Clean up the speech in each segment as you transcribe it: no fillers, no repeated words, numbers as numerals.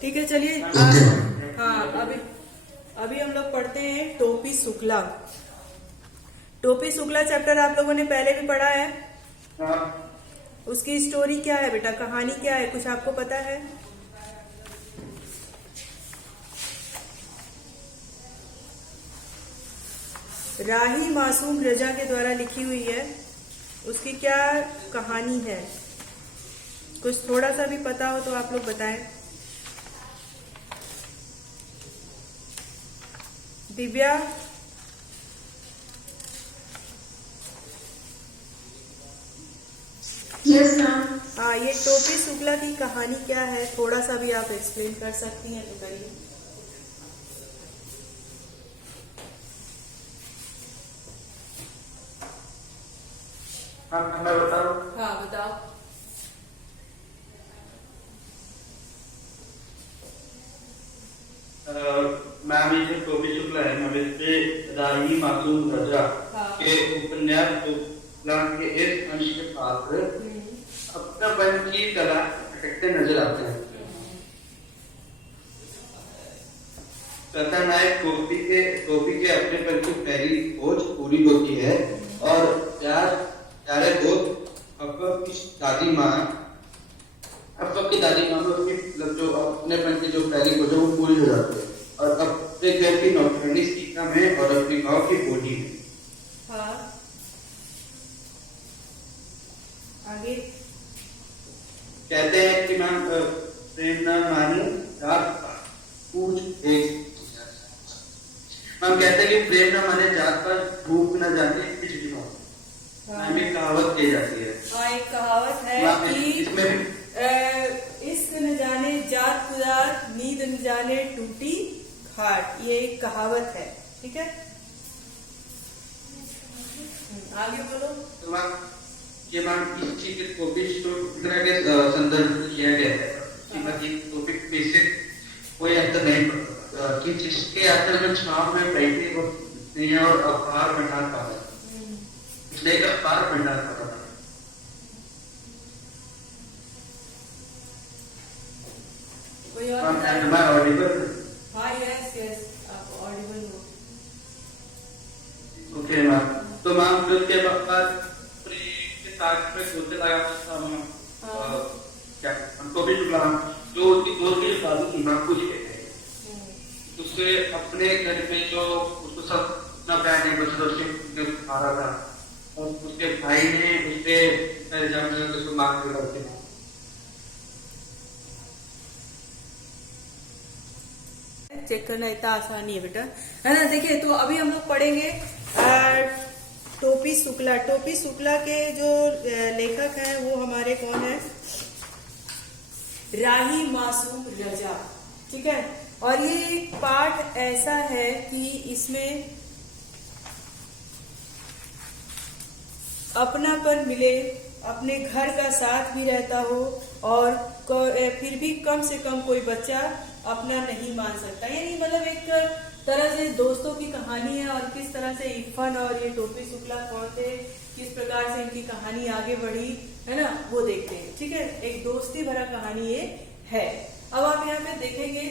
ठीक है, चलिए। हाँ, अभी अभी हम लोग पढ़ते हैं टोपी शुक्ला। टोपी शुक्ला चैप्टर आप लोगों ने पहले भी पढ़ा है। हाँ। उसकी स्टोरी क्या है बेटा, कहानी क्या है, कुछ आपको पता है? राही मासूम रजा के द्वारा लिखी हुई है। उसकी क्या कहानी है, कुछ थोड़ा सा भी पता हो तो आप लोग बताएं। Divya, yes ma'am. हाँ, ये टोपी शुक्ला की कहानी क्या है, थोड़ा सा भी आप एक्सप्लेन कर सकती हैं तो करिए। हाँ, मैं बताऊँ। हाँ, बताओ। मैम, ये जो टोपी शुक्ला है मैम, इस पे राही मासूम रजा हाँ। के उपन्यास शुक्ला के इस अंश के पात्र अपनापन की तरह भटकते नजर आते हैं। कथानायक टोपी के अपनेपन की पहली खोज पूरी होती है और प्यारे दोस्त अफक की दादी माँ में उसकी मतलब जो अपनेपन की जो पहली खोज है वो पूरी हो जाती है और अपने घर की नौकरानी सीखा में और अपने गांव की बोली में। हाँ, आगे। कहते हैं कि मैम, प्रेम न माने जात पूछ एक। मैम कहते हैं कि प्रेम न माने जात पर भूख न जाने पिछली बात। हाँ। मैम, एक कहावत कही जाती है। हाँ, एक कहावत है मैम, कि इसमें भी इश्क न जाने जात पुरात, नींद न जाने टूटी खाट, ये एक कहावत है। ठीक है, आगे बोलो। तो मैम, ये मैम इस चीज के टॉपिक शुक्ला के संदर्भ में किया गया है कि मतलब टॉपिक बेसिक कोई अंतर नहीं पड़ता कि जिसके अंदर जो छाप में बैठे वो नहीं है और अखबार भंडार पाता है, इसलिए एक अखबार भंडार पाता था। कोई और मैम, बताए? am I audible? हाँ, यस यस, आप ऑडिबल हो। ओके मैम, तो मैम फिर उसके बाद प्रेम के साथ में सोचने लगा था मैम, क्या हमको भी शुक्ला जो उसकी दोस्त की शादी थी मैम, कुछ कहते हैं उससे अपने घर में जो उसको सब अपना प्यार नहीं बचा उससे मारा था और उसके भाई ने उससे इल्जाम लगा कि उसको मार के करते हैं। चेक करना इतना आसान नहीं है बेटा, है ना। देखिए, तो अभी हम लोग पढ़ेंगे टोपी शुक्ला। टोपी शुक्ला के जो लेखक हैं वो हमारे कौन है? राही मासूम रजा। ठीक है, और ये एक पाठ ऐसा है कि इसमें अपनापन मिले, अपने घर का साथ भी रहता हो और फिर भी कम से कम कोई बच्चा अपना नहीं मान सकता। यानी मतलब एक तरह से दोस्तों की कहानी है और किस तरह से इरफान और ये टोपी शुक्ला कौन थे, किस प्रकार से इनकी कहानी आगे बढ़ी, है ना, वो देखते हैं। ठीक है, एक दोस्ती भरा कहानी ये है। अब आप यहाँ पे देखेंगे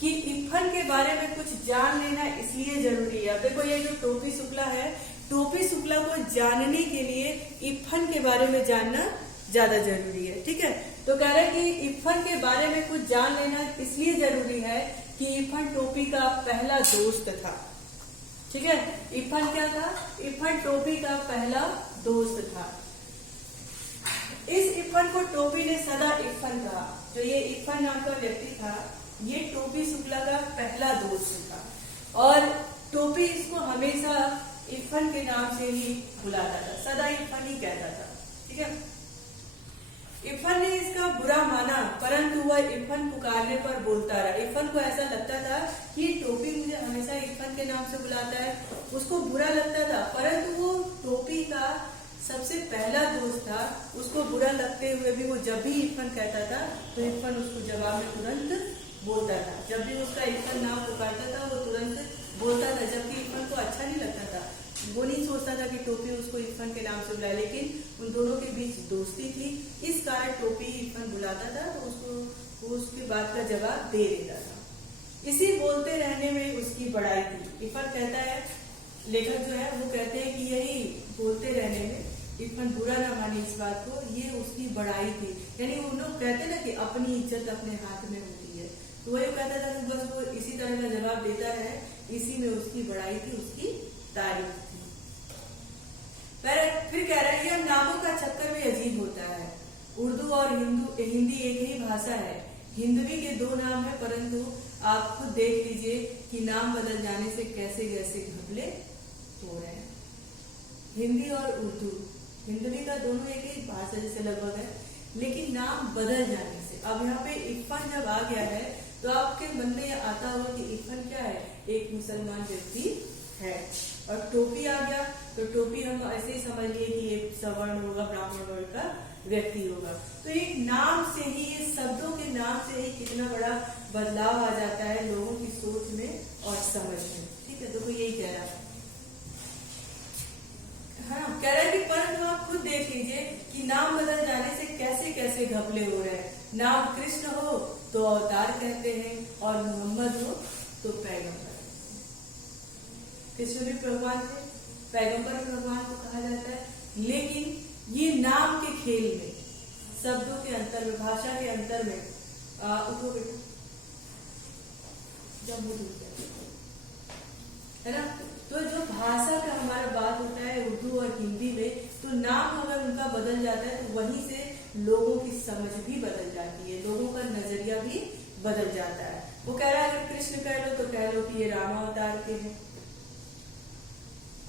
कि इरफान के बारे में कुछ जान लेना इसलिए जरूरी है। देखो, ये जो टोपी शुक्ला है, टोपी शुक्ला को जानने के लिए इरफान के बारे में जानना ज्यादा जरूरी है। ठीक है, तो कह रहे हैं कि इरफान के बारे में कुछ जान लेना इसलिए जरूरी है कि इरफान टोपी का पहला दोस्त था। ठीक है, इरफान क्या था? इरफान टोपी का पहला दोस्त था। इस इरफान को टोपी ने सदा इरफान कहा। जो ये इरफान नाम का व्यक्ति था, ये टोपी शुक्ला का पहला दोस्त था और टोपी इसको हमेशा इरफान के नाम से ही बुलाता था, सदा इरफान ही कहता था। ठीक है, इरफान ने इसका बुरा माना, परंतु वह इरफान पुकारने पर बोलता रहा। इरफान को ऐसा लगता था कि टोपी मुझे हमेशा इरफान के नाम से बुलाता है, उसको बुरा लगता था, परंतु वो टोपी का सबसे पहला दोस्त था। उसको बुरा लगते हुए भी वो जब भी इरफान कहता था तो इरफान उसको जवाब में तुरंत बोलता था। जब भी उसका इरफान नाम पुकारता था वो तुरंत बोलता था, जबकि इरफान को अच्छा नहीं लगता था। वो नहीं सोचता था कि टोपी उसको इरफान के नाम से बुलाए, लेकिन उन दोनों के बीच दोस्ती थी, इस कारण टोपी इरफान बुलाता था तो उसको वो उसकी बात का जवाब दे देता था। इसी बोलते रहने में उसकी बड़ाई थी। इरफान कहता है, लेखक जो है वो कहते हैं कि यही बोलते रहने में, इरफान बुरा ना माने इस बात को, ये उसकी बड़ाई थी। यानी वो लोग कहते ना कि अपनी इज्जत अपने हाथ में होती है, तो वही कहता था कि बस वो इसी तरह का जवाब देता है, इसी में उसकी बड़ाई थी, उसकी तारीफ थी। फिर कह रहा है, यह नामों का चक्कर भी अजीब होता है। उर्दू और हिंदी एक ही भाषा है। हिंदवी के दो नाम है, परंतु आप खुद देख लीजिए कि नाम बदल जाने से कैसे कैसे घपले हो रहे हैं। हिंदी और उर्दू, हिंदवी का दोनों एक ही भाषा जैसे लगभग है, लेकिन नाम बदल जाने से, अब यहाँ पे इरफान जब आ गया है तो आपके मन में आता होगा कि इरफान क्या है, एक मुसलमान व्यक्ति है। और टोपी आ गया तो टोपी हम ऐसे ही समझ लिए कि एक सवर्ण होगा, ब्राह्मण वर्ग का व्यक्ति होगा। तो एक नाम से ही, ये शब्दों के नाम से ही कितना बड़ा बदलाव आ जाता है लोगों की सोच में और समझ में। ठीक है, तो वो यही कह रहा है। हाँ, कह रहा है कि परंतु आप खुद देख लीजिए कि नाम बदल जाने से कैसे कैसे घपले हो रहे हैं। नाम कृष्ण हो तो अवतार कहते हैं, और मोहम्मद हो तो पैगंबर। कृष्ण भी भगवान थे, पैगंबर भी भगवान को कहा जाता है, लेकिन ये नाम के खेल में, शब्दों के अंतर में, भाषा के अंतर में, उठो बेटा, जब है ना, तो जो भाषा का हमारा बात होता है उर्दू और हिंदी में, तो नाम अगर उनका बदल जाता है तो वहीं से लोगों की समझ भी बदल जाती है, लोगों का नजरिया भी बदल जाता है। वो कह रहा है अगर कृष्ण कह लो तो कह लो कि ये रामावतार के हैं।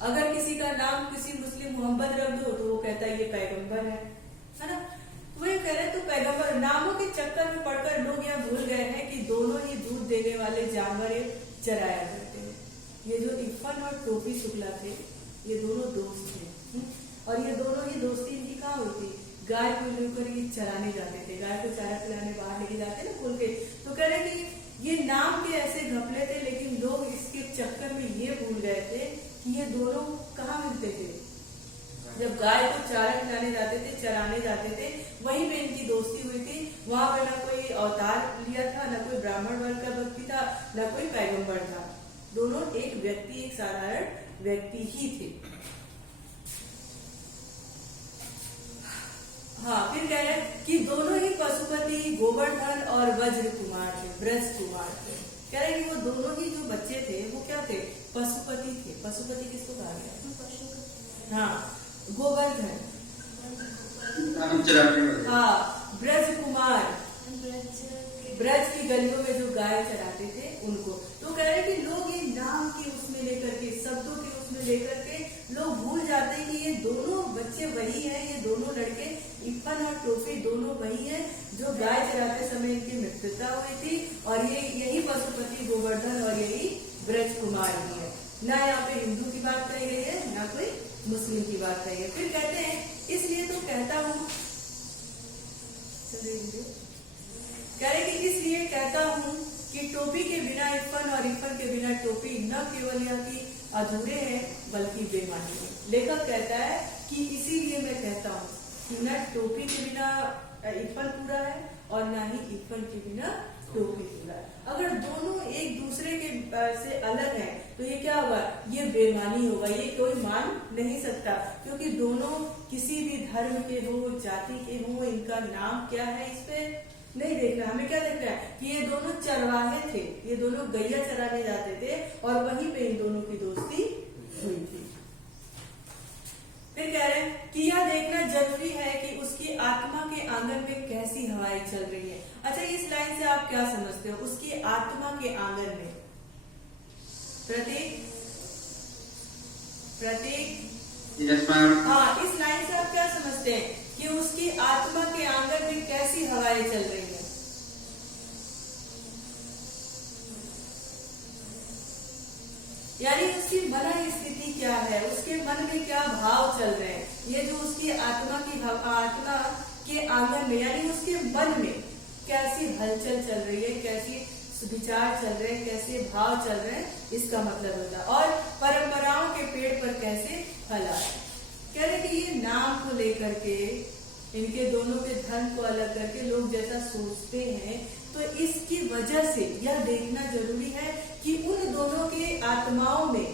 अगर किसी का नाम किसी मुस्लिम मोहम्मद रख दो तो वो कहता है ये पैगंबर है ना। वही कह रहे तो पैगंबर, नामों के चक्कर में पड़कर लोग यह भूल गए हैं कि दोनों ही दूध देने वाले जानवर चराया करते हैं। ये जो इरफान और टोपी शुक्ला थे, ये दोनों दोस्त थे, और ये दोनों ही दोस्ती इनकी कहाँ हुई थी, गाय को लेकर ये चराने जाते थे, गाय को चारा पिलाने बाहर लेके जाते ना खोल के। तो कह रहे कि ये नाम के ऐसे घपले थे, लेकिन लोग इसके चक्कर में ये भूल गए थे कि ये दोनों कहाँ मिलते थे, जब गाय को चारा खिलाने जाते थे, चराने जाते थे, वहीं पे इनकी दोस्ती हुई थी। वहां पे ना कोई अवतार लिया था, ना कोई ब्राह्मण वर्ग का व्यक्ति था, ना कोई पैगंबर था, दोनों एक व्यक्ति, एक साधारण व्यक्ति ही थे। हाँ, फिर कह रहे कि दोनों ही पशुपति, गोवर्धन और वज्र कुमार थे, ब्रज कुमार थे। कह रहे कि वो दोनों ही जो बच्चे थे वो क्या थे, पशुपति थे। पशुपति किसको कहा गया, हाँ, गोवर्धन, हाँ, ब्रज कुमार, ब्रज की गलियों में जो गाय चराते थे उनको। तो कह रहे कि लोग ये नाम के उसमें लेकर के, शब्दों के उसमें लेकर के लोग भूल जाते हैं कि ये दोनों बच्चे वही हैं, ये दोनों लड़के इरफान और टोपी दोनों वही हैं जो गाय चराते समय इनकी मृत्युता हुई थी, और ये यही पशुपति गोवर्धन और यही ब्रज कुमार भी है। ना यहाँ पे हिंदू की बात कही गई है, ना कोई मुस्लिम की बात कही है। फिर कहते हैं इसलिए तो कहता हूँ, कह रहे कि इसलिए कहता हूँ कि टोपी के बिना इरफान और इरफान के बिना टोपी न केवल यहाँ की अधूरे हैं बल्कि बेमानी है। लेखक कहता है कि इसीलिए मैं कहता हूँ कि न टोपी के बिना इरफान पूरा है और न ही इरफान के बिना टोपी पूरा है। अगर दोनों एक दूसरे के से अलग हैं तो ये क्या होगा, ये बेमानी होगा, ये कोई मान नहीं सकता, क्योंकि दोनों किसी भी धर्म के हो, जाति के हो, इनका नाम क्या है इस पे नहीं देखना। हमें क्या देखना है कि ये दोनों चरवाहे थे, ये दोनों गैया चराने जाते थे, और वहीं पे इन दोनों की दोस्ती हुई थी। फिर कह रहे हैं कि यह देखना जरूरी है कि उसकी आत्मा के आंगन में कैसी हवाएं चल रही है। अच्छा, इस लाइन से आप क्या समझते हो, उसकी आत्मा के आंगन में, प्रतीक, हाँ, इस लाइन से आप क्या समझते हैं कि उसकी आत्मा के आंगन में कैसी हवाएं चल रही है। यानी उसकी मन स्थिति क्या है, उसके मन में क्या भाव चल रहे हैं, ये जो उसकी आत्मा के आंगन में, यानी उसके मन में कैसी हलचल चल रही है, कैसी विचार चल रहे हैं, कैसे भाव चल रहे हैं, इसका मतलब होता है। और परंपराओं के पेड़ पर कैसे फल आ रहे हैं। कह रहे कि ये नाम को लेकर के इनके दोनों के धर्म को अलग करके लोग जैसा सोचते हैं, तो इसकी वजह से यह देखना जरूरी है कि उन दोनों के आत्माओं में,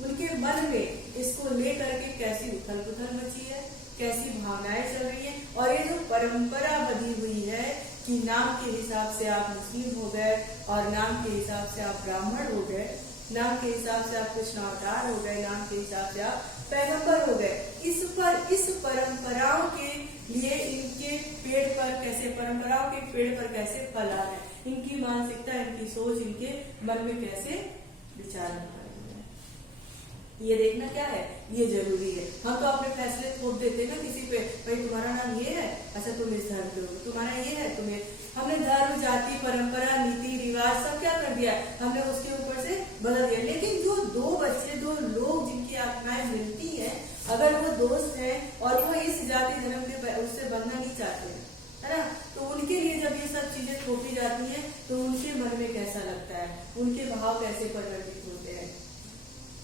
उनके मन में इसको लेकर के कैसी उथल पुथल मची है, कैसी भावनाएं चल रही है। और ये जो परंपरा बनी हुई है कि नाम के हिसाब से आप मुस्लिम हो गए और नाम के हिसाब से आप ब्राह्मण हो गए, नाम के हिसाब से आप कृष्णावतार हो गए, नाम के हिसाब से आप पैगंबर हो गए, इस परंपराओं के लिए इनके पेड़ पर कैसे, परंपराओं के पेड़ पर कैसे फल आ रहे हैं, इनकी मानसिकता, इनकी सोच, इनके मन में कैसे विचार हो रहे हैं, ये देखना क्या है, ये जरूरी है। हम तो अपने फैसले थोप देते हैं ना किसी पे, भाई तुम्हारा नाम ये है, अच्छा तुम इस धर्म के हो, तुम्हारा ये है, तुम्हें, हमने धर्म, जाति, परंपरा, नीति रिवाज सब क्या कर दिया, हमने उसके ऊपर से बदल दिया। लेकिन जो दो बच्चे, दो लोग जिनकी आत्माएं मिलती हैं, अगर वो दोस्त हैं और वो इस जाति धर्म के उससे बनना नहीं चाहते, है ना, तो उनके लिए जब ये सब चीजें थोपी जाती हैं तो उनके मन में कैसा लगता है, उनके भाव कैसे परिवर्तित होते हैं,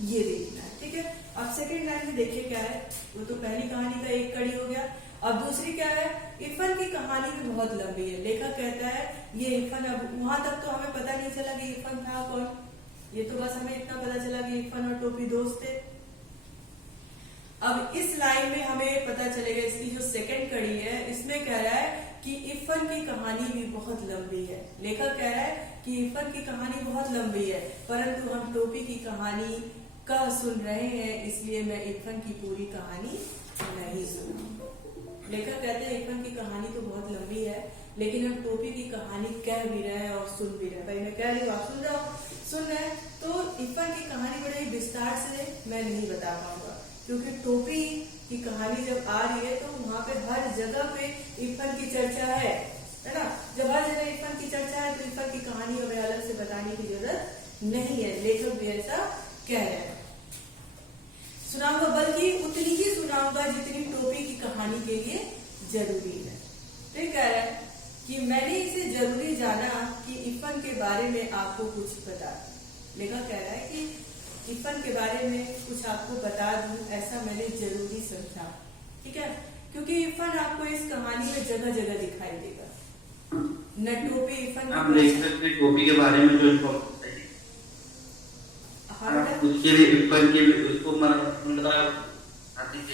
ये देखना है। ठीक है, अब सेकेंड लाइन में देखिए क्या है, वो तो पहली कहानी का एक कड़ी हो गया। अब दूसरी क्या है, इरफान की कहानी भी बहुत लंबी है। लेखक कहता है ये इरफान, अब वहां तक तो हमें पता नहीं चला कि इरफान था कौन, ये तो बस हमें इतना पता चला कि इरफान और टोपी दोस्त थे। अब इस लाइन में हमें पता चलेगा, इसकी जो सेकंड कड़ी है इसमें कह रहा है कि इरफान की कहानी भी बहुत लंबी है। लेखक कह रहा है कि इरफान की कहानी बहुत लंबी है, परंतु हम टोपी की कहानी का सुन रहे हैं, इसलिए मैं इरफान की पूरी कहानी नहीं सुना। लेखक कहते हैं इरफान की कहानी तो बहुत लंबी है, लेकिन हम टोपी की कहानी कह भी रहे हैं और सुन भी रहे हैं। भाई मैं कह रही हूँ, आप सुन रहे हो, सुन रहे हैं, तो इरफान की कहानी बड़े ही विस्तार से मैं नहीं बता पाऊंगा, क्योंकि टोपी की कहानी जब आ रही है तो वहां पे हर जगह पे इरफान की चर्चा है ना। जब हर जगह इरफान की चर्चा है तो इरफान की कहानी हमें अलग से बताने की जरूरत नहीं है। लेखक भी ऐसा कह रहे हैं। सुनाऊंगा, बल्कि उतनी ही सुनाऊंगा जितनी टोपी की कहानी के लिए जरूरी है। फिर कह रहा है कि मैंने इसे जरूरी जाना कि इरफान के बारे में आपको कुछ बता। लेखक कह रहा है कि इरफान के बारे में कुछ आपको बता दूं, ऐसा मैंने जरूरी समझा। ठीक है, क्योंकि इरफान आपको इस कहानी में जगह जगह दिखाई देगा। न टोपी इरफान टोपी के बारे में जो उसके भी इरफान के भी उसको मतलब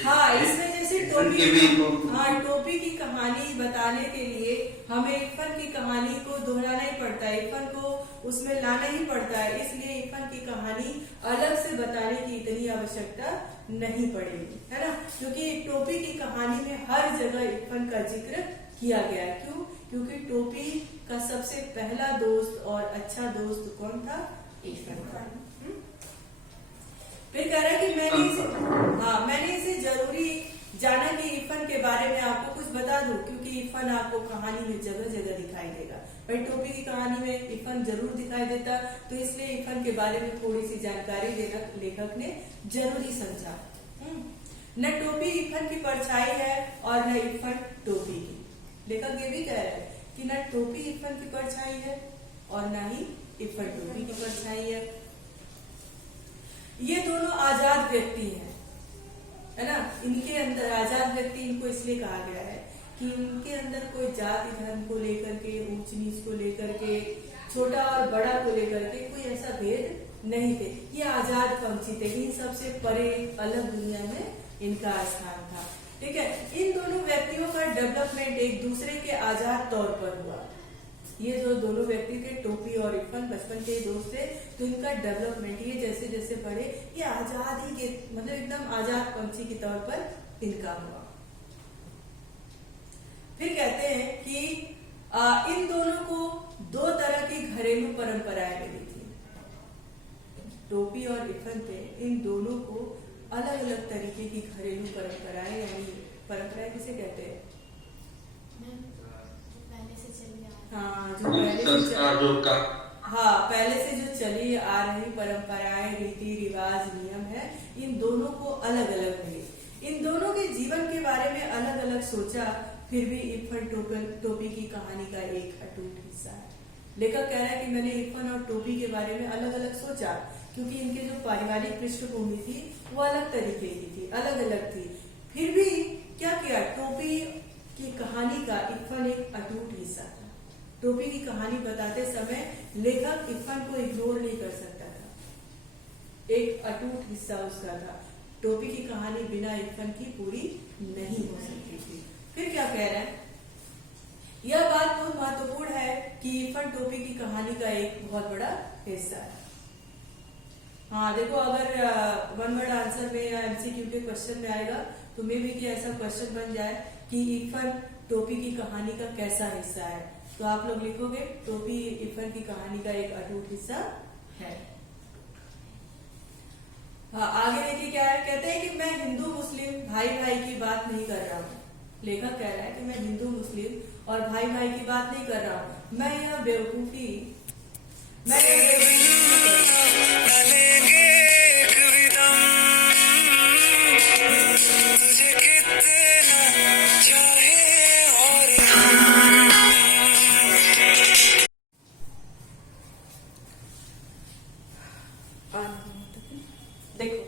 हाँ, इसमें जैसे टोपी की कहानी बताने के लिए हमें इरफान की कहानी को दोहराना ही पड़ता है, इरफान को उसमें लाना ही पड़ता है। इसलिए इरफान की कहानी अलग से बताने की इतनी आवश्यकता नहीं पड़ेगी, है ना, क्योंकि टोपी की कहानी में हर जगह इरफान का जिक्र किया गया है। क्यों? क्योंकि टोपी का सबसे पहला दोस्त और अच्छा दोस्त कौन था? इरफान था। फिर कह रहा है कि मैंने इसे जरूरी जाना कि इरफान के बारे में आपको कुछ बता दूं, क्योंकि इरफान आपको कहानी में जगह जगह दिखाई देगा। भाई टोपी की कहानी में इरफान जरूर दिखाई देता, तो इसलिए इरफान के बारे में थोड़ी सी जानकारी देना लेखक ने जरूरी समझा। न टोपी इरफान की परछाई है और न इरफान टोपी की। लेखक ये भी कह रहा है कि न टोपी इरफान की परछाई है और न ही इरफान टोपी की परछाई है। ये दोनों आजाद व्यक्ति हैं, है ना। इनके अंदर आजाद व्यक्ति इनको इसलिए कहा गया है कि इनके अंदर कोई जाति धर्म को लेकर के, ऊंच नीच को लेकर के, छोटा और बड़ा को लेकर के कोई ऐसा भेद नहीं थे। ये आजाद पंछी थे, इन सबसे परे अलग दुनिया में इनका स्थान था। ठीक है, इन दोनों व्यक्तियों का डेवलपमेंट एक दूसरे के आजाद तौर पर हुआ। ये जो दोनों व्यक्ति थे, टोपी और इरफान, बचपन के दोस्त थे, तो इनका डेवलपमेंट ये जैसे जैसे बढ़े, ये आजादी के मतलब एकदम आजाद पंछी के तौर पर इनका हुआ। फिर कहते हैं कि इन दोनों को दो तरह की घरेलू परंपराएं मिली थी। टोपी और इरफान थे, इन दोनों को अलग अलग तरीके की घरेलू परंपराएं, यानी परंपराएं किसे कहते हैं? हाँ, जो पहले से जो चली आ रही परंपराएं, रीति रिवाज, नियम है, इन दोनों को अलग अलग मिले। इन दोनों के जीवन के बारे में अलग अलग सोचा, फिर भी इरफान टोपी की कहानी का एक अटूट हिस्सा है। लेखक कह रहा है कि मैंने इरफान और टोपी के बारे में अलग अलग सोचा, क्योंकि इनके जो पारिवारिक पृष्ठभूमि थी वो अलग तरीके की थी, अलग अलग थी। फिर भी क्या किया, टोपी कि कहानी का इरफान एक अटूट हिस्सा था। टोपी की कहानी बताते समय लेखक इरफान को इग्नोर नहीं कर सकता था। एक अटूट हिस्सा उसका था। टोपी की कहानी बिना इरफान की पूरी नहीं हो सकती थी। फिर क्या कह रहा है, यह बात बहुत महत्वपूर्ण है कि इरफान टोपी की कहानी का एक बहुत बड़ा हिस्सा है। हाँ देखो, अगर वन वर्ड आंसर में या एमसीक्यू के क्वेश्चन में आएगा तो मे भी कि ऐसा क्वेश्चन बन जाए कि इरफान टोपी की कहानी का कैसा हिस्सा है, तो आप लोग लिखोगे टोपी इरफान की कहानी का एक अटूट हिस्सा है। हाँ, आगे देखिए क्या है, कहते हैं कि मैं हिंदू मुस्लिम भाई भाई की बात नहीं कर रहा हूँ। लेखक कह रहा है कि मैं हिंदू मुस्लिम और भाई भाई की बात नहीं कर रहा हूँ। मैं यह बेवकूफी देखो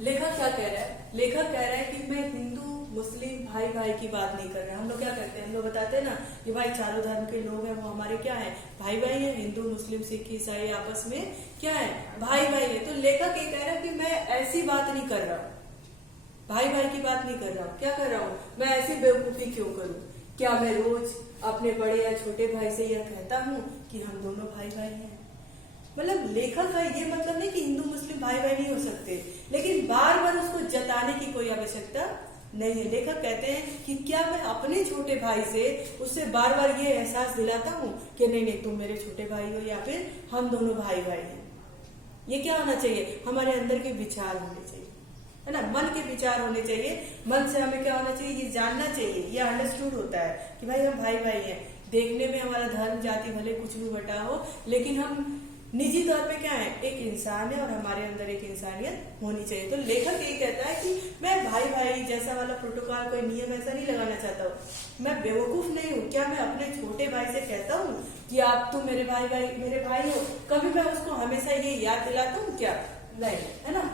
लेखक क्या कह रहा है, लेखक कह रहा है कि मैं हिंदू मुस्लिम भाई भाई की बात नहीं कर रहे हैं। हम लोग क्या करते हैं, हम लोग बताते हैं ना कि भाई चारों धर्म के लोग हैं, वो हमारे क्या है, भाई भाई है। हिंदू मुस्लिम सिख ईसाई आपस में क्या है, भाई भाई है। तो लेखक ये कह रहा है कि मैं ऐसी बात नहीं कर रहा हूँ, भाई भाई की बात नहीं कर रहा हूँ। क्या कर रहा हूँ, मैं ऐसी बेवकूफी क्यों करूँ? क्या मैं रोज अपने बड़े या छोटे भाई से यह कहता हूँ कि हम दोनों भाई भाई हैं? मतलब लेखक का ये मतलब नहीं कि हिंदू मुस्लिम भाई भाई नहीं हो सकते, लेकिन बार बार उसको जताने की कोई आवश्यकता नहीं है। लेखक कहते हैं कि क्या मैं अपने छोटे भाई से उससे बार बार ये एहसास दिलाता हूँ कि नहीं नहीं तुम मेरे छोटे भाई हो या फिर हम दोनों भाई भाई हैं। ये क्या होना चाहिए, हमारे अंदर के विचार होने चाहिए, है ना, मन के विचार होने चाहिए। मन से हमें क्या होना चाहिए, ये जानना चाहिए, ये अंडरस्टूड होता है कि भाई हम भाई भाई हैं। देखने में हमारा धर्म जाति भले कुछ भी बटा हो, लेकिन हम निजी तौर पे क्या है, एक इंसान है और हमारे अंदर एक इंसानियत होनी चाहिए। तो लेखक ये कहता है कि मैं भाई भाई जैसा वाला प्रोटोकॉल कोई नियम ऐसा नहीं लगाना चाहता हूँ। मैं बेवकूफ नहीं हूँ। क्या मैं अपने छोटे भाई से कहता हूँ कि आप तुम मेरे भाई भाई मेरे भाई हो? कभी मैं उसको हमेशा ये याद दिलाता हूँ क्या? नहीं, है ना।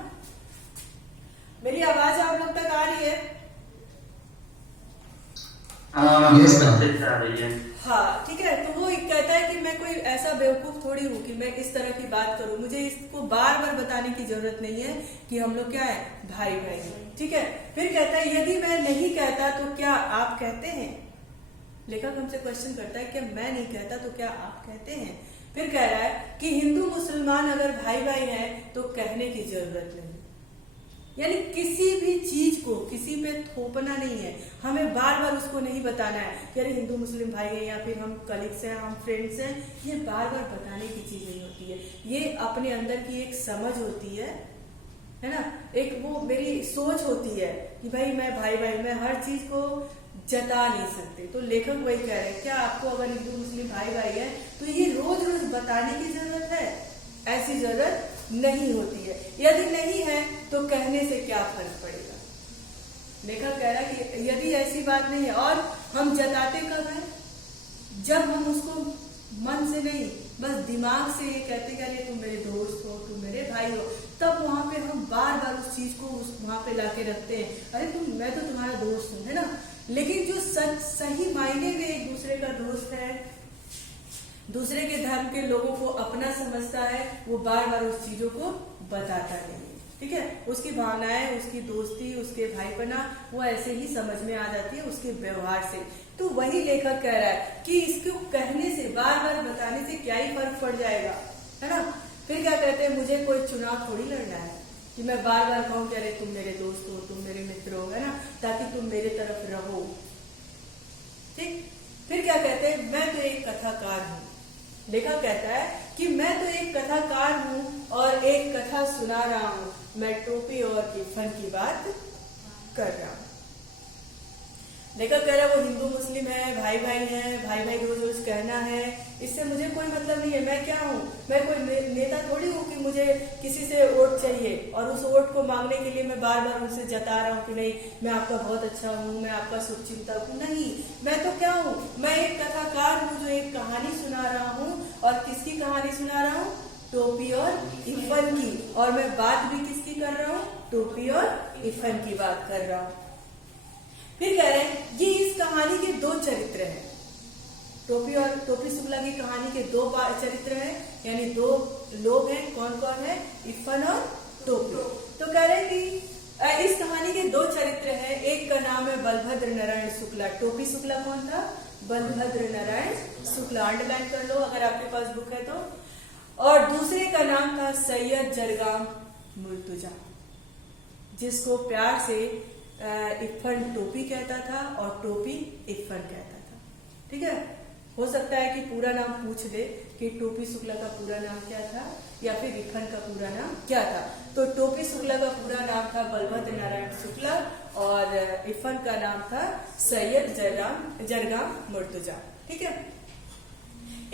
मेरी आवाज आप लोग तक आ रही है? हाँ ठीक है। तो वो कहता है कि मैं कोई ऐसा बेवकूफ थोड़ी हूँ कि मैं इस तरह की बात करूँ। मुझे इसको बार बार बताने की जरूरत नहीं है कि हम लोग क्या है, भाई भाई। ठीक है। फिर कहता है यदि मैं नहीं कहता तो क्या आप कहते हैं? लेखक हमसे क्वेश्चन करता है कि मैं नहीं कहता तो क्या आप कहते हैं? फिर कह रहा है कि हिंदू मुसलमान अगर भाई भाई हैं तो कहने की जरूरत नहीं। यानी किसी भी चीज को किसी पे थोपना नहीं है, हमें बार बार उसको नहीं बताना है कि अरे हिंदू मुस्लिम भाई है या फिर हम कलीग्स हैं, हम फ्रेंड्स हैं। ये बार बार बताने की चीज नहीं होती है। ये अपने अंदर की एक समझ होती है ना, एक वो मेरी सोच होती है कि भाई मैं भाई भाई, मैं हर चीज को जता नहीं सकते। तो लेखक वही कह रहे हैं, क्या आपको अगर हिंदू मुस्लिम भाई भाई है तो ये रोज रोज बताने की जरूरत है? ऐसी जरूरत नहीं होती है। यदि नहीं है तो कहने से क्या फर्क पड़ेगा? लेखक कह रहा है कि यदि ऐसी बात नहीं है, और हम जताते कब है, जब हम उसको मन से नहीं बस दिमाग से ये कहते कि अरे तुम मेरे दोस्त हो, तुम मेरे भाई हो, तब वहां पे हम बार बार उस चीज को वहां पे लाके रखते हैं, अरे मैं तो तुम्हारा दोस्त हूं, है ना। लेकिन जो सही मायने में एक दूसरे का दोस्त है, दूसरे के धर्म के लोगों को अपना समझता है, वो बार बार उस चीजों को बताता नहीं। ठीक है। उसकी भावनाएं, उसकी दोस्ती, उसके भाईपना वो ऐसे ही समझ में आ जाती है उसके व्यवहार से। तो वही लेखक कह रहा है कि इसको कहने से, बार बार बताने से क्या ही फर्क पड़ जाएगा, है ना। फिर क्या कहते हैं, मुझे कोई चुनाव थोड़ी लड़ना है कि मैं बार बार कहूँ कि अरे तुम मेरे दोस्त हो, तुम मेरे मित्र हो, है ना, ताकि तुम मेरे तरफ रहो। ठीक। फिर क्या कहते हैं, मैं तो एक कथाकार हूँ। लेखक कहता है कि मैं तो एक कथाकार हूँ और एक कथा सुना रहा हूँ। मैं टोपी और इरफान की बात कर रहा हूँ। लेखक कह रहा है वो हिंदू मुस्लिम है, भाई भाई हैं, भाई भाई रोज रोज कहना है, इससे मुझे कोई मतलब नहीं है। मैं क्या हूँ, मैं कोई नेता थोड़ी हूँ कि मुझे किसी से वोट चाहिए और उस वोट को मांगने के लिए मैं बार बार उनसे जता रहा हूँ कि नहीं मैं आपका बहुत अच्छा हूँ, मैं आपका शुभचिंतक हूँ। नहीं, मैं तो क्या हूँ, मैं एक कथाकार हूँ जो एक कहानी सुना रहा हूँ। और किसकी कहानी सुना रहा हूँ? टोपी और इरफान की। और मैं बात भी किसकी कर रहा हूँ? टोपी और इरफान की बात कर रहा हूँ। फिर कह रहे हैं ये इस कहानी के दो चरित्र हैं। टोपी और टोपी शुक्ला की कहानी के दो चरित्र हैं, यानी दो लोग हैं। कौन कौन है? इफ्फन और टोपी। तो कह रहे हैं कि इस कहानी के दो चरित्र हैं। एक का नाम है बलभद्र नारायण शुक्ला। टोपी शुक्ला कौन था? बलभद्र नारायण शुक्ला। अंडरलाइन कर लो अगर आपके पास बुक है तो। और दूसरे का नाम था सैयद जरगाम मुर्तुजा, जिसको प्यार से इफ्फन टोपी कहता था और टोपी इफ्फन कहता था। ठीक है, हो सकता है कि पूरा नाम पूछ दे कि टोपी शुक्ला का पूरा नाम क्या था या फिर इफ्फन का पूरा नाम क्या था। तो टोपी शुक्ला का पूरा नाम था बलभद्र नारायण शुक्ला और इफ्फन का नाम था सैयद जरगाम मुर्तुजा। ठीक है,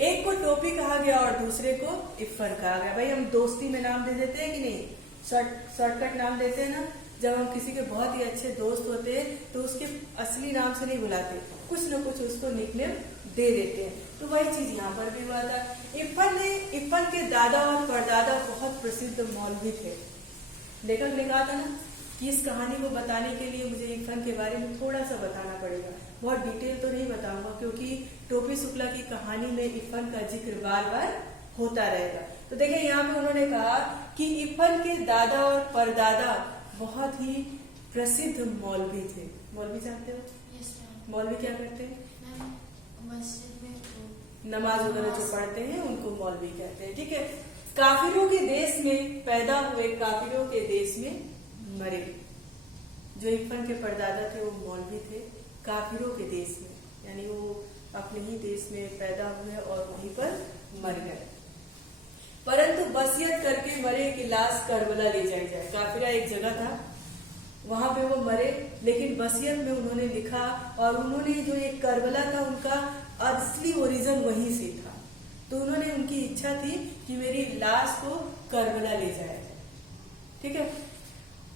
एक को टोपी कहा गया और दूसरे को इफ्फन कहा गया। भाई हम दोस्ती में नाम दे देते हैं कि नहीं, शॉर्टकट नाम देते हैं ना। जब हम किसी के बहुत ही अच्छे दोस्त होते हैं तो उसके असली नाम से नहीं बुलाते, कुछ न कुछ उसको निकनेम दे देते हैं। तो वही चीज यहाँ पर भी हुआ था। इफ्फन के दादा और परदादा बहुत प्रसिद्ध मौलवी थे। लेखक ने कहा था ना कि इस कहानी को बताने के लिए मुझे इफ्फन के बारे में थोड़ा सा बताना पड़ेगा। बहुत डिटेल तो नहीं बताऊंगा क्योंकि टोपी शुक्ला की कहानी में इफ्फन का जिक्र बार बार होता रहेगा। तो देखिए यहाँ पे उन्होंने कहा कि इफ्फन के दादा और परदादा बहुत ही प्रसिद्ध मौलवी थे। मौलवी जानते हो? मौलवी क्या करते हैं? मस्जिद में नमाज वगैरह जो पढ़ते हैं उनको मौलवी कहते हैं। ठीक है, काफिरों के देश में पैदा हुए, काफिरों के देश में मरे। जो इफ्फन के परदादा थे वो मौलवी थे, काफिरों के देश में, यानी वो अपने ही देश में पैदा हुए और वहीं पर मर गए। परंतु वसीयत करके मरे कि लाश करबला ले जाई जाए। काफिरा एक जगह था, वहां पे वो मरे, लेकिन वसीयत में उन्होंने लिखा और उन्होंने जो ये करबला था उनका असली ओरिजिन वहीं से था। तो उन्होंने, उनकी इच्छा थी कि मेरी लाश को करबला ले जाया जाए। ठीक है,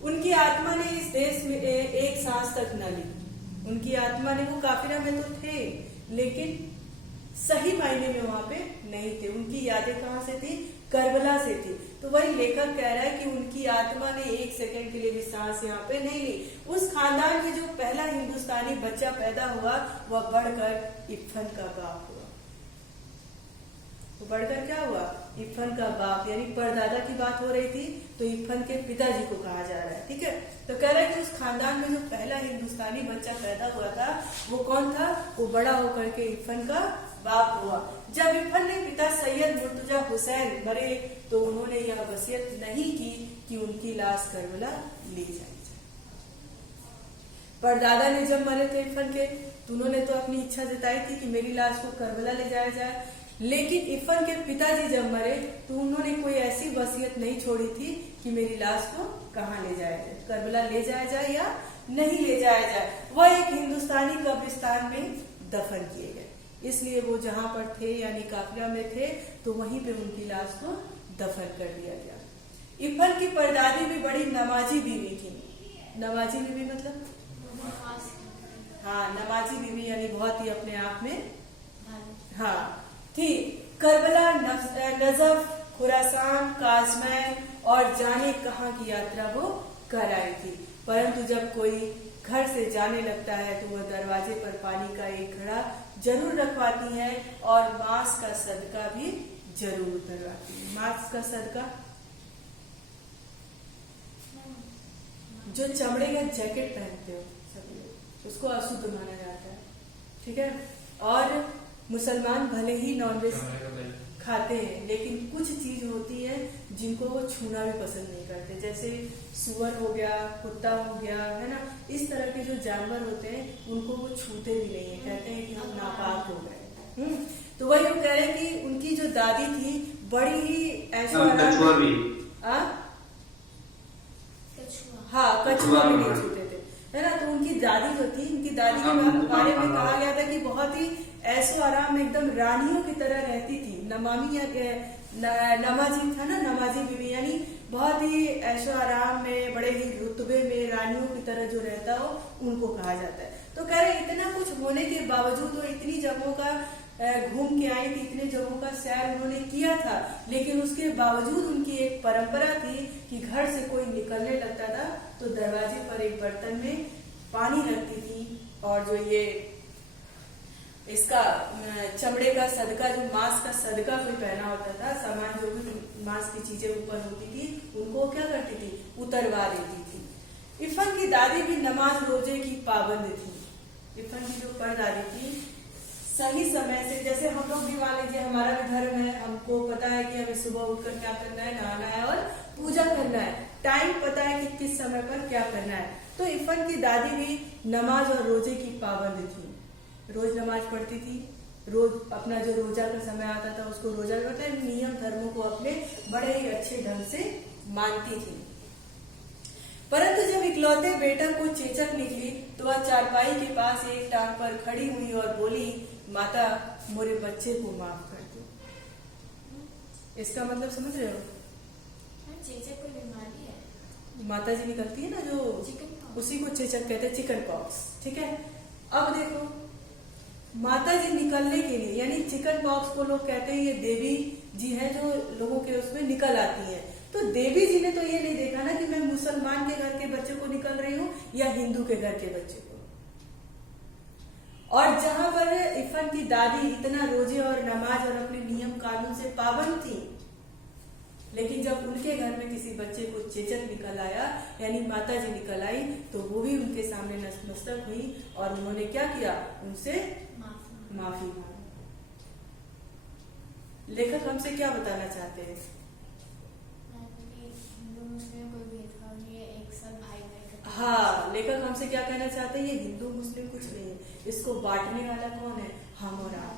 उनकी आत्मा ने इस देश में एक सांस तक न ली। उनकी आत्मा ने, वो काफिरा में तो थे लेकिन सही मायने में वहां पे नहीं थे। उनकी यादें कहाँ से थी? करबला से थी। तो वही लेखक कह रहा है कि उनकी आत्मा ने एक सेकंड के लिए भी सांस यहाँ पे नहीं ली। उस खानदान में जो पहला हिंदुस्तानी बच्चा पैदा हुआ वह बढ़कर इफ्फन का बाप हुआ। तो बढ़कर क्या हुआ? इफ्फन का बाप, यानी परदादा की बात हो रही थी तो इफ्फन के पिताजी को कहा जा रहा है। ठीक है, तो कह रहा है कि उस खानदान में जो पहला हिंदुस्तानी बच्चा पैदा हुआ था वो कौन था? वो बड़ा होकर के इफ्फन का बाप हुआ। जब इफ्फन ने पिता सैयद मुर्तुजा हुसैन मरे तो उन्होंने यह वसीयत नहीं की कि उनकी लाश करबला ले जाई जाए। परदादा ने जब मरे थे इफ्फन के तो उन्होंने तो अपनी इच्छा जताई थी कि मेरी लाश को करबला ले जाया जाए, लेकिन इफ्फन के पिताजी जब मरे तो उन्होंने कोई ऐसी वसीयत नहीं छोड़ी थी कि मेरी लाश को कहाँ ले जाया जाए, करबला ले जाया जाए या नहीं ले जाया जाए। वह एक हिंदुस्तानी कब्रिस्तान में दफन किए गए। इसलिए वो जहां पर थे यानी काफिला में थे तो वहीं पे उनकी लाश को दफन कर दिया गया। इफ्फन की परदादी भी बड़ी नमाजी बीवी थी। नमाजी बीवी मतलब, हाँ, नमाजी बीवी यानी बहुत ही अपने आप में, हाँ, थी। करबला, नजफ, खुरासान, काजमैन और जाने कहाँ की यात्रा वो कर आई थी। परंतु जब कोई घर से जाने लगता है तो वह दरवाजे पर पानी का एक घड़ा जरूर रखवाती है और मांस का सदका भी जरूर उतरवाती है। मांस का सदका, जो चमड़े का जैकेट पहनते हो सभी लोग, उसको अशुद्ध माना जाता है। ठीक है, और मुसलमान भले ही नॉनवेज खाते हैं लेकिन कुछ चीज होती है जिनको वो छूना भी पसंद नहीं करते, जैसे सुअर हो गया, कुत्ता हो गया, है ना। इस तरह के जो जानवर होते हैं उनको वो छूते भी नहीं है, कहते हैं कि हम नापाक हो गए। तो वही वो कह रहे हैं कि उनकी जो दादी थी बड़ी ही ऐसा, हाँ, कछुआ भी नहीं छूते थे, है ना। तो उनकी दादी जो थी, उनकी दादी के बारे में कहा गया था कि बहुत ही ऐसो आराम में एकदम रानियों की तरह रहती थी। नमाजी था ना, नमाजी बीवी, यानी बहुत ही ऐशो आराम में, बड़े ही रुतबे में रानियों की तरह जो रहता हो उनको कहा जाता है। तो कह रहे इतना कुछ होने के बावजूद वो इतनी जगहों का घूम के आई थी, इतने जगहों का सैर उन्होंने किया था, लेकिन उसके बावजूद उनकी एक परंपरा थी कि घर से कोई निकलने लगता था तो दरवाजे पर एक बर्तन में पानी रखती थी और जो ये इसका चमड़े का सदका, जो मांस का सदका कोई पहना होता था, सामान जो भी मांस की चीजें ऊपर होती थी उनको क्या करती थी, उतरवा देती थी। इरफान की दादी भी नमाज रोजे की पाबंद थी। इरफान की जो परदादी थी सही समय से, जैसे हम लोग भी मान लीजिए हमारा भी धर्म है, हमको पता है कि हमें सुबह उठकर क्या करना है, नहाना है और पूजा करना है, टाइम पता है कि किस समय पर क्या करना है। तो इरफान की दादी भी नमाज और रोजे की पाबंद थी, रोज नमाज पढ़ती थी, रोज अपना जो रोजा का समय आता था उसको रोजा करता है, नियम धर्मों को अपने बड़े ही अच्छे ढंग से मानती थी। परंतु जब इकलौते बेटा को चेचक निकली तो वह चारपाई के पास एक टांग पर खड़ी हुई और बोली, माता मोरे बच्चे को माफ कर दो। इसका मतलब समझ रहे हो? चेचक कोई बीमारी है, माता जी निकलती है ना जो, उसी को चेचक कहते हैं, चिकन पॉक्स। ठीक है, अब देखो माता जी निकलने के लिए, यानी चिकन पॉक्स को लोग कहते हैं ये देवी जी हैं जो लोगों के उसमें निकल आती हैं। तो देवी जी ने तो ये नहीं देखा ना कि मैं मुसलमान के घर के बच्चे को निकल रही हूँ या हिंदू के घर के बच्चे को। और जहां पर इरफान की दादी इतना रोजे और नमाज और अपने नियम कानून से पाबंद थी, लेकिन जब उनके घर में किसी बच्चे को चेचक निकल आया, यानी माता जी निकल आई, तो वो भी उनके सामने नतमस्तक हुई और उन्होंने क्या किया, उनसे माफी मांगी। लेखक हमसे क्या बताना चाहते हैं? हिंदू मुस्लिम कोई भेदभाव नहीं है, एक साथ भाई भाई का। हाँ, लेखक हमसे क्या कहना चाहते हैं, ये हिंदू मुस्लिम कुछ नहीं है, इसको बांटने वाला कौन है, हम और आप।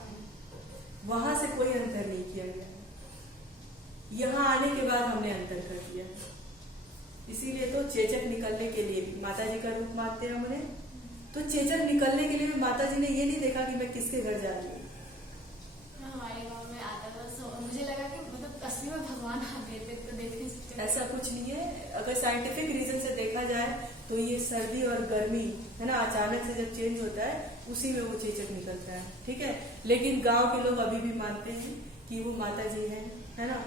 वहां से कोई अंतर नहीं किया गया, यहाँ आने के बाद हमने अंतर कर दिया। इसीलिए तो चेचक निकलने के लिए माता जी का रूप मानते हैं हमने, तो चेचक निकलने के लिए भी माता जी ने ये नहीं देखा कि मैं किसके घर जा रही हूँ। हमारे गांव में आता था, मुझे लगा कि मतलब असली में भगवान आ गए थे, तो देखने से ऐसा कुछ नहीं है। अगर साइंटिफिक रीजन से देखा जाए तो ये सर्दी और गर्मी है ना, अचानक से जब चेंज होता है उसी में वो चेचक निकलता है। ठीक है, लेकिन गांव के लोग अभी भी मानते हैं कि वो माता जी है ना,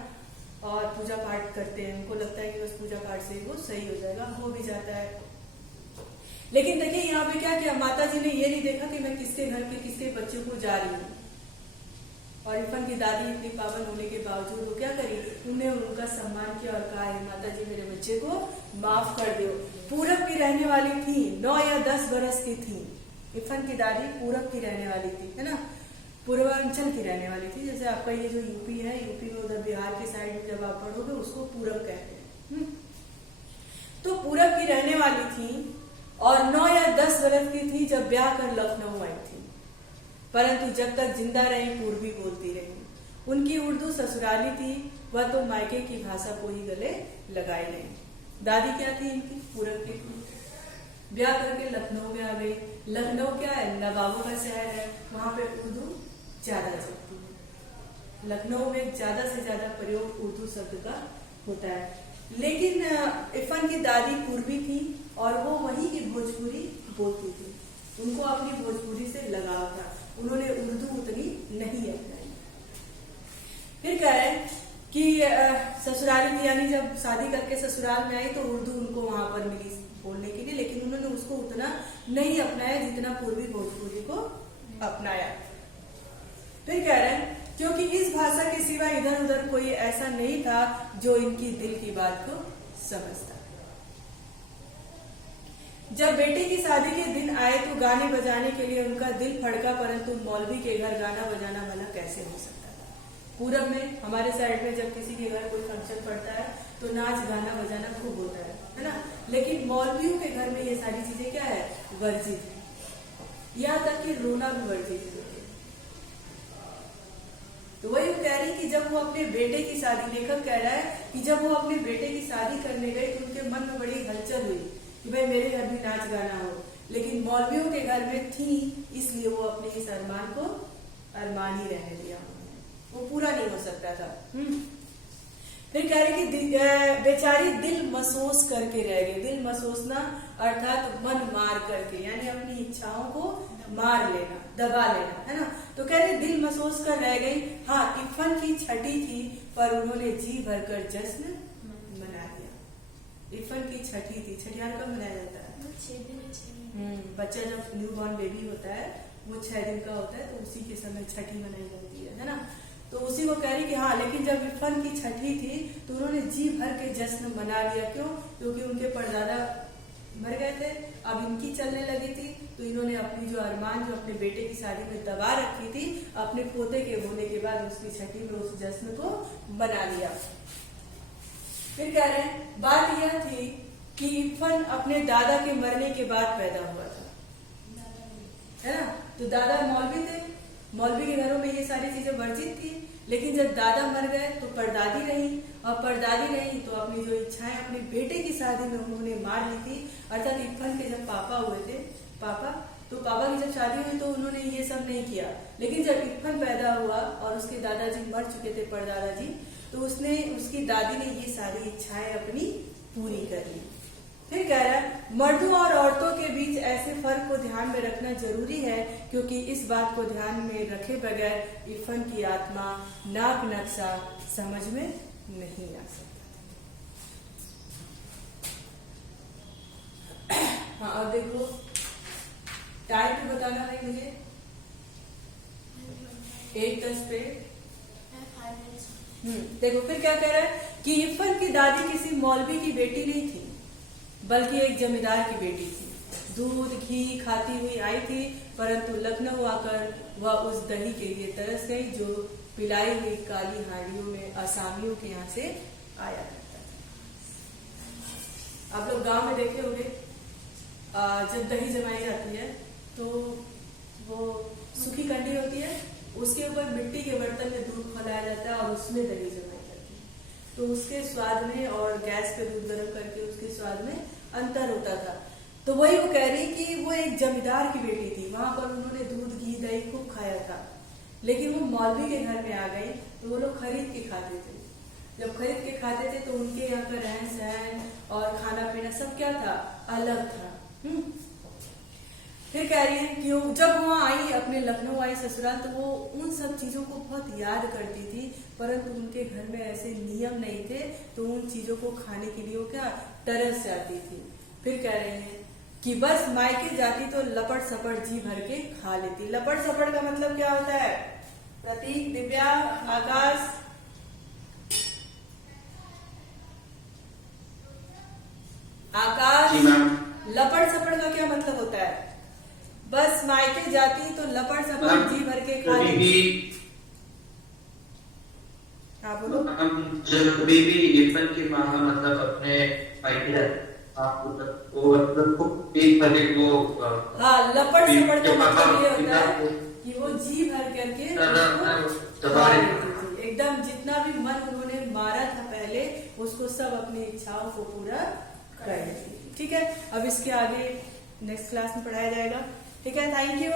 और पूजा पाठ करते हैं। उनको लगता है कि बस पूजा पाठ से वो सही हो जाएगा, हो भी जाता है। लेकिन देखिए यहाँ पे क्या किया, माता जी ने ये नहीं देखा कि मैं किसके घर के किसके बच्चे को जा रही हूँ। और इरफान की दादी इतनी पावन होने के बावजूद वो क्या करी, उन्हें उनका सम्मान किया और कहा, माता जी मेरे बच्चे को माफ कर दो। पूरब की रहने वाली थी, 9 या 10 बरस की थी। इरफान की दादी पूरब की रहने वाली थी, है ना, पूर्वांचल की रहने वाली थी। जैसे आपका ये जो यूपी है, यूपी में उधर बिहार की साइड में जब आप पढ़ोगे उसको पूरब कहते हैं। तो पूरब की रहने वाली थी और 9 या 10 बरस की थी जब ब्याह कर लखनऊ आई थी। परंतु जब तक जिंदा रही पूर्वी बोलती रही। उनकी उर्दू ससुराली थी, वह तो मायके की भाषा को ही गले लगाई नहीं। दादी क्या थी इनकी, पूरब की थी, ब्याह करके लखनऊ में आ गई। लखनऊ क्या है, नवाबों का शहर है, वहां पे उर्दू ज्यादा चलती है। लखनऊ में ज्यादा से ज्यादा प्रयोग उर्दू शब्द का होता है। लेकिन इरफान की दादी पूर्वी थी और वो वहीं की भोजपुरी बोलती थी, उनको अपनी भोजपुरी से लगाव था, उन्होंने उर्दू उतनी नहीं अपनाई। फिर क्या है कि ससुराली थी, यानी जब शादी करके ससुराल में आई तो उर्दू उनको वहां पर मिली बोलने के लिए, लेकिन उन्होंने उसको उतना नहीं अपनाया जितना पूर्वी भोजपुरी को अपनाया। फिर कह रहे हैं क्योंकि इस भाषा के सिवा इधर उधर कोई ऐसा नहीं था जो इनकी दिल की बात को समझता। जब बेटे की शादी के दिन आए तो गाने बजाने के लिए उनका दिल फड़का, परंतु मौलवी के घर गाना बजाना भला कैसे हो सकता था। पूरब में हमारे साइड में जब किसी के घर कोई फंक्शन पड़ता है तो नाच गाना बजाना खूब होता है ना, लेकिन मौलवियों के घर में ये सारी चीजें क्या है, वर्जित है। यहाँ तक कि रोना भी वर्जित है। तो वही कह रही कि जब वो अपने बेटे की शादी, लेखक कह रहा है कि जब वो अपने बेटे की शादी करने गए तो उनके मन में बड़ी हलचल हुई कि भाई मेरे घर भी नाच गाना हो, लेकिन मौलवियों के घर में थी, इसलिए वो अपने इस अरमान को अरमान ही रहने दिया, वो पूरा नहीं हो सकता था। फिर कह रहे कि बेचारी दिल महसूस करके रह गई। दिल महसूसना अर्थात मन मार करके, यानी अपनी इच्छाओं को मार लेना, दबा लेना, है ना। तो कह रहे दिल महसूस कर रह गई। हाँ, इरफान की छठी थी पर उन्होंने जी भरकर जश्न मना लिया। इरफान की छठी थी, छठियार कब मनाया जाता है, 6 दिन है, 6 दिन। बच्चा जब न्यू बॉर्न बेबी होता है वो 6 दिन का होता है, तो उसी के समय छठी मनाई जाती है ना। तो उसी को कह रही कि हाँ, लेकिन जब इरफान की छठी थी तो उन्होंने जी भर के जश्न मना लिया। क्यों? क्योंकि उनके परदादा मर गए थे, अब इनकी चलने लगी थी, तो इन्होंने अपनी जो अरमान जो अपने बेटे की शादी में दबा रखी थी, अपने पोते के होने के बाद उसकी छठी में उस जश्न को मना लिया। फिर कह रहे हैं बात यह थी कि इरफान अपने दादा के मरने के बाद पैदा हुआ था, है ना। तो दादा मौलवी थे, मौलवी के घरों में ये सारी चीजें वर्जित थी। लेकिन जब दादा मर गए तो परदादी रही, और परदादी रही तो अपनी जो इच्छाएं अपने बेटे की शादी में उन्होंने मार ली थी। अर्थात इरफान के जब पापा हुए थे, तो पापा की जब शादी हुई तो उन्होंने ये सब नहीं किया। लेकिन जब इरफान पैदा हुआ और उसके दादाजी मर चुके थे, परदादाजी, तो उसकी दादी ने ये सारी इच्छाएं अपनी पूरी कर ली। फिर कह रहा है मर्दों और औरतों के बीच ऐसे फर्क को ध्यान में रखना जरूरी है, क्योंकि इस बात को ध्यान में रखे बगैर इरफान की आत्मा नाक नक्शा समझ में नहीं आ सकता। हाँ, और देखो टाइम पे बताना भाई मुझे 1:10 पे। देखो फिर क्या कह रहा है कि इरफान की दादी किसी मौलवी की बेटी नहीं थी, बल्कि एक जमींदार की बेटी थी। दूध घी खाती हुई आई थी, परंतु लखनऊ आकर वह उस दही के लिए तरस गई जो पिलाई हुई काली हांडियों में असामियों के यहाँ से आया करता था। आप लोग गांव में देखे होंगे, जब दही जमाई जाती है तो वो सूखी कंडी होती है, उसके ऊपर मिट्टी के बर्तन में दूध खौलाया जाता है और उसमें दही जमाई जाती है। तो उसके स्वाद में और गैस पे दूध गर्म करके उसके स्वाद में अंतर होता था। तो वही वो कह रही कि वो एक जमींदार की बेटी थी, वहां पर उन्होंने दूध घी दही खूब खाया था। लेकिन वो मौलवी के घर में आ गई तो वो लोग खरीद के खाते थे। जब खरीद के खाते थे तो उनके यहाँ का रहन सहन और खाना पीना सब क्या था, अलग था। फिर कह रही है कि जब वहां आई, अपने लखनऊ आई ससुराल, तो वो उन सब चीजों को बहुत याद करती थी, परंतु उनके घर में ऐसे नियम नहीं थे, तो उन चीजों को खाने के लिए वो क्या तरस जाती थी। फिर कह रहे हैं कि बस मायके जाती तो लपट सपट जी भर के खा लेती। लपट सपट का मतलब क्या होता है? प्रतीक, दिव्या, आकाश, लपट सपट का क्या मतलब होता है? बस मायके जाती तो लपट सपट जी भर के खा लेती। हाँ बोलो। जब भी इरफान की माँ मतलब अपने मायके वो एक भरे वो हाँ, लपट सपट का मतलब ये होता है कि वो जी भर करके एकदम जितना भी मन उन्होंने मारा था पहले, उसको सब अपनी इच्छाओं को पूरा कर लेती। ठीक है, अब इसके आगे नेक्स्ट क्लास में पढ़ाया जाएगा। ठीक है, थैंक यू।